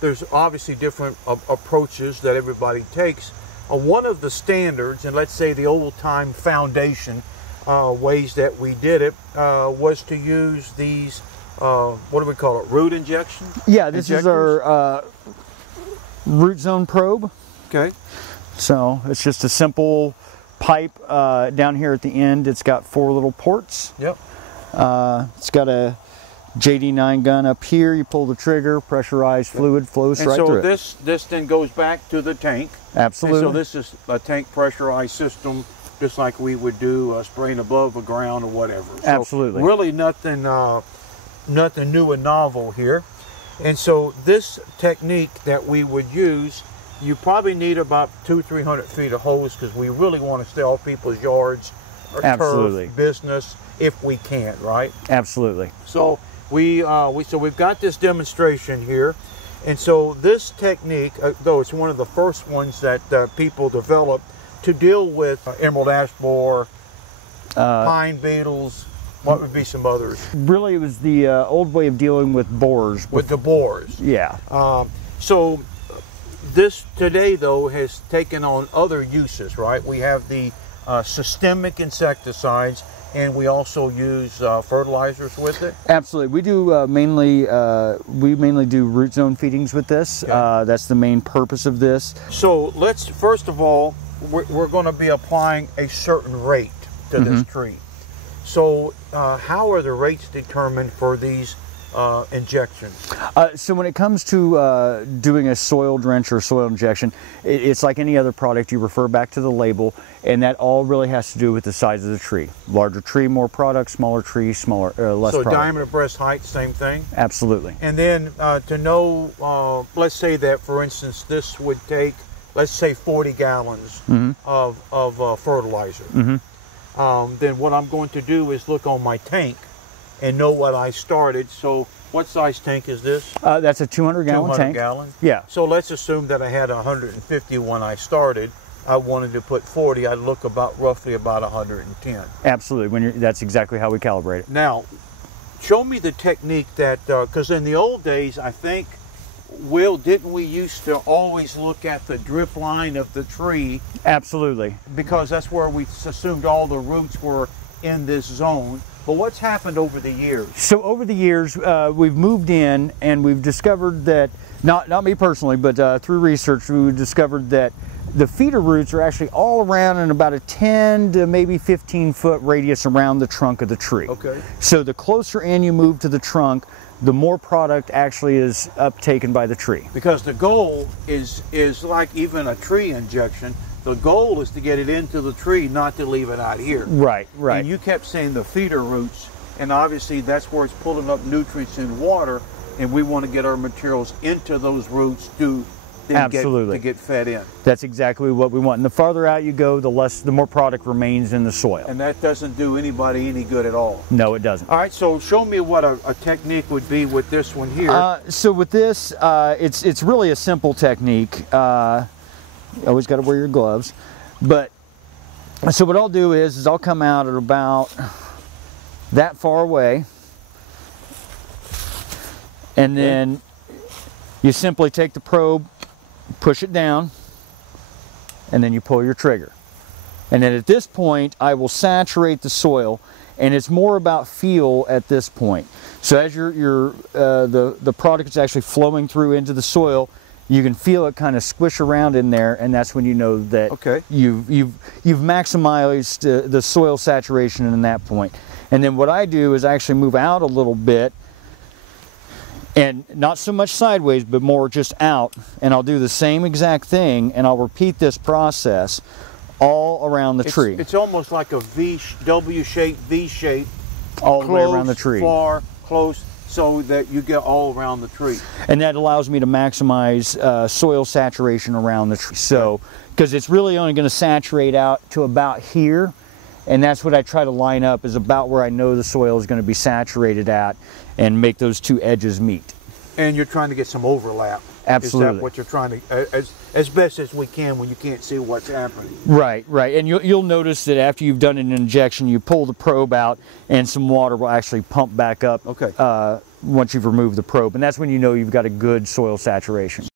there's obviously different approaches that everybody takes. One of the standards, and let's say the old-time foundation ways that we did it, was to use these, what do we call it, root injection? Yeah, this is our root zone probe. Okay. So it's just a simple pipe down here at the end. It's got 4 little ports. Yep. It's got a JD9 gun up here. You pull the trigger, pressurized fluid flows right through it. So this then goes back to the tank. Absolutely. And so this is a tank pressurized system, just like we would do spraying above the ground or whatever. So absolutely. Really nothing new and novel here. And so this technique that we would use, you probably need about 200-300 feet of hose, because we really want to stay off people's yards or turf, business, if we can, right? Absolutely. So we've got this demonstration here, and so this technique, though it's one of the first ones that people developed to deal with emerald ash borer, pine beetles. What would be some others? Really, it was the old way of dealing with borers. With the borers. Yeah. So this today, though, has taken on other uses, right? We have the systemic insecticides, and we also use fertilizers with it. Absolutely. We do mainly do root zone feedings with this. Okay. That's the main purpose of this. So let's, first of all, we're going to be applying a certain rate to this tree. So how are the rates determined for these injections? So when it comes to doing a soil drench or soil injection, it's like any other product. You refer back to the label, and that all really has to do with the size of the tree. Larger tree, more product; smaller tree, less product. So diameter, breast height, same thing? Absolutely. And then to know, let's say that, for instance, this would take, let's say 40 gallons of fertilizer. Then what I'm going to do is look on my tank and know what I started. So what size tank is this? That's a 200-gallon tank. 200 gallon? Yeah. So let's assume that I had 150 when I started. I wanted to put 40. I'd look roughly about 110. Absolutely. That's exactly how we calibrate it. Now, show me the technique that, because in the old days, I think, Will, didn't we used to always look at the drip line of the tree? Absolutely. Because that's where we assumed all the roots were in this zone. But what's happened over the years? So over the years, we've moved in, and we've discovered that, not me personally, but through research, we discovered that the feeder roots are actually all around in about a 10 to maybe 15 foot radius around the trunk of the tree. Okay. So the closer in you move to the trunk, the more product actually is uptaken by the tree. Because the goal is like even a tree injection, the goal is to get it into the tree, not to leave it out here. Right, right. And you kept saying the feeder roots, and obviously that's where it's pulling up nutrients in water, and we want to get our materials into those roots to get fed in. That's exactly what we want. And the farther out you go, the more product remains in the soil. And that doesn't do anybody any good at all. No, it doesn't. All right, so show me what a technique would be with this one here. So with this, it's really a simple technique. You always got to wear your gloves. But so what I'll do is I'll come out at about that far away, and then you simply take the probe, push it down, and then you pull your trigger. And then at this point, I will saturate the soil, and it's more about feel at this point. So as the product is actually flowing through into the soil, you can feel it kind of squish around in there, and that's when you know that you've maximized the soil saturation in that point. And then what I do is actually move out a little bit, and not so much sideways, but more just out, and I'll do the same exact thing, and I'll repeat this process all around the tree. It's almost like a W-shaped, V-shape, all the way around the tree. Far, close, so that you get all around the tree. And that allows me to maximize soil saturation around the tree. So, because it's really only going to saturate out to about here, and that's what I try to line up, is about where I know the soil is going to be saturated at, and make those two edges meet. And you're trying to get some overlap. Absolutely. Is that what you're trying to, as best as we can when you can't see what's happening? Right, right. And you'll notice that after you've done an injection, you pull the probe out and some water will actually pump back up Okay. once you've removed the probe. And that's when you know you've got a good soil saturation.